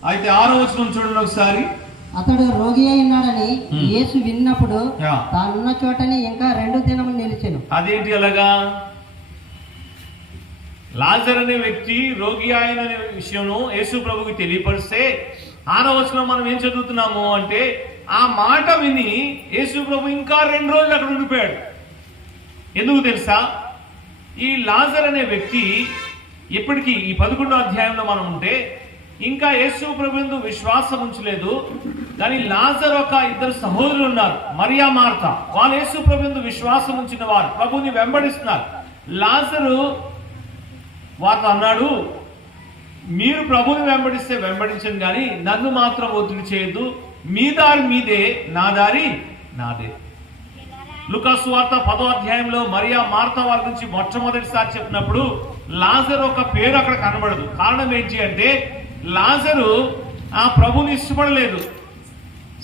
అయితే 6వ వచనం చూడండి ఒకసారి. అతడు రోగి అయి ఉన్నాడని యేసు విన్నప్పుడు తానున్న చోటని ఇంకా 2 దినములు నిలిచెను. అదేంటి అలాగా? లాజర్ అనే వ్యక్తి రోగి ఆయన అనే విషయం యేసు ప్రభుకి తెలియపరిస్తే 6వ వచనం మనం ఏం చదువుతున్నాము అంటే, ఆ మాట విని యేసు ప్రభు ఇంకా 2 రోజులు అక్కడ ఉండిపోయాడు. ఎందుకు తెలుసా? ఈ లాజర్ అనే వ్యక్తి ఇప్పటికీ ఈ 11వ అధ్యాయంలో మనం ఉంటే ఇంకా యేసు ప్రభువునందు విశ్వాసం ఉంచలేదు. కానీ లాజర్ ఒక 2 సహోదరులు ఉన్నారు, మరియా మార్త. వాళ్ళు యేసు ప్రభువునందు విశ్వాసం ఉంచిన వారు, ప్రభువుని వెంబడిస్తున్నారు. లాజరు వారితో అన్నాడు, మీరు ప్రభువుని వెంబడిస్తే వెంబడించండి, కానీ నన్ను మాత్రం ఒత్తిడి చేయొద్దు. మీ దారి మీదే, నా దారి నాదే. లూకా సువార్త 10వ అధ్యాయంలో మరియా మార్త వారి గురించి మొట్టమొదటిసారి చెప్పినప్పుడు లాజరు ఒక పేరు అక్కడ కనబడదు. కారణం ఏంటి అంటే, లాజరు ఆ ప్రభుని ఇష్టపడలేదు.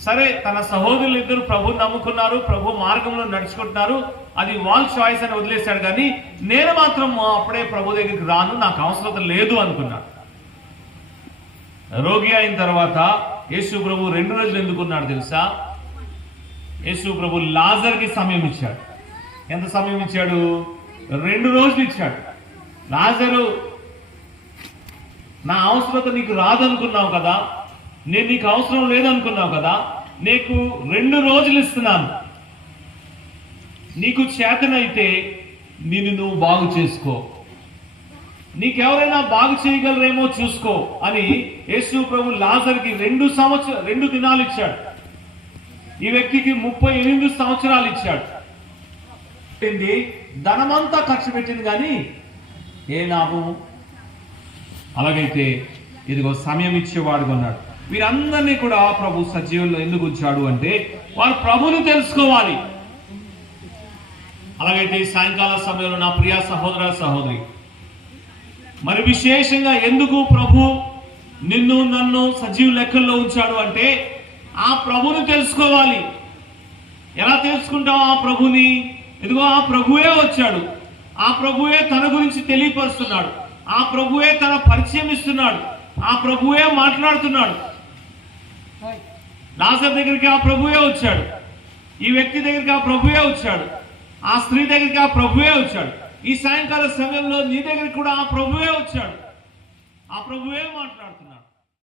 సరే, తన సహోదరులు 2 ప్రభుని నమ్ముకున్నారు, ప్రభు మార్గంలో నడుచుకుంటున్నారు, అది వాళ్ళ చాయిస్ అని వదిలేశాడు. కానీ నేను మాత్రం అప్పుడే ప్రభు దగ్గరికి రాను, నాకు అవసరం లేదు అనుకున్నాడు. రోగి అయిన తర్వాత యేసు ప్రభు 2 రోజులు ఎందుకున్నాడు తెలుసా? యేసు ప్రభు లాజర్కి సమయం ఇచ్చాడు. ఎంత సమయం ఇచ్చాడు? 2 రోజులు ఇచ్చాడు. లాజరు, నా అవసరత నీకు రాదనుకున్నావు కదా, నేను నీకు అవసరం లేదనుకున్నావు కదా, నీకు 2 రోజులు ఇస్తున్నాను. నీకు చేతనైతే నిన్ను నువ్వు బాగు చేసుకో, నీకెవరైనా బాగు చేయగలరేమో చూసుకో అని యేసు ప్రభు లాజర్కి 2 దినాలు ఇచ్చాడు. ఈ వ్యక్తికి 38 సంవత్సరాలు ఇచ్చాడు. ధనమంతా ఖర్చు పెట్టింది, కానీ ఏ లాభము? అలాగైతే ఇదిగో సమయం ఇచ్చేవాడుగా ఉన్నాడు. వీరందరినీ కూడా ప్రభు సజీవుల్లో ఎందుకు ఉంచాడు అంటే, వారు ప్రభుని తెలుసుకోవాలి. అలాగైతే ఈ సాయంకాల సమయంలో నా ప్రియ సహోదర సహోదరి, మరి విశేషంగా ఎందుకు ప్రభు నిన్ను నన్ను సజీవ లెక్కల్లో ఉంచాడు అంటే, ఆ ప్రభుని తెలుసుకోవాలి. ఎలా తెలుసుకుంటావు ఆ ప్రభుని? ఇదిగో ఆ ప్రభువే వచ్చాడు, ఆ ప్రభువే తన గురించి తెలియపరుస్తున్నాడు, ఆ ప్రభువే తన పరిచయం ఇస్తున్నాడు, ఆ ప్రభువే మాట్లాడుతున్నాడు. లాజర్ దగ్గరికి ఆ ప్రభువే వచ్చాడు, ఈ వ్యక్తి దగ్గరికి ఆ ప్రభువే వచ్చాడు, ఆ స్త్రీ దగ్గరికి ఆ ప్రభువే వచ్చాడు. ఈ సాయంకాల సమయంలో నీ దగ్గరికి కూడా ఆ ప్రభువే వచ్చాడు, ఆ ప్రభువే మాట్లాడుతున్నాడు.